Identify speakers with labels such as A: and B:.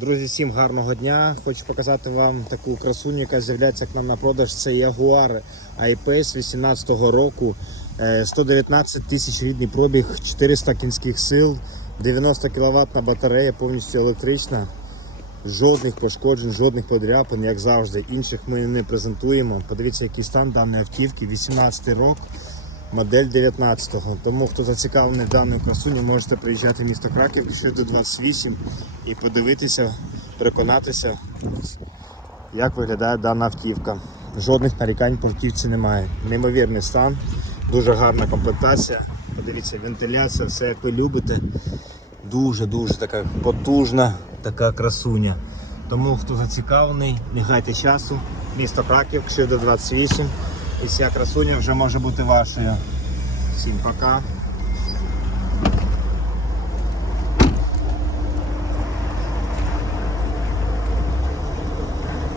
A: Друзі, всім гарного дня. Хочу показати вам таку красуню, яка з'являється к нам на продаж. Це Jaguar I-Pace 18 року. Е, 119 тисяч рідний пробіг, 400 кінських сил, 90 кВт батарея, повністю електрична. Жодних пошкоджень, жодних подряпин, як завжди. Інших ми не презентуємо. Подивіться, який стан даної автівки. 18 рок, модель 19-го. Тому хто зацікавлений даною красуню, можете приїжджати в місто Краків ще до 28 і подивитися, переконатися, як виглядає дана автівка. Жодних нарікань по автівці немає. Неймовірний стан, дуже гарна комплектація. Подивіться, вентиляція, все як ви любите. Дуже-дуже така потужна така красуня. Тому хто зацікавлений, не гайте часу. Місто Краків, Кшивда 28. І ця красуня вже може бути вашою. Всім пока.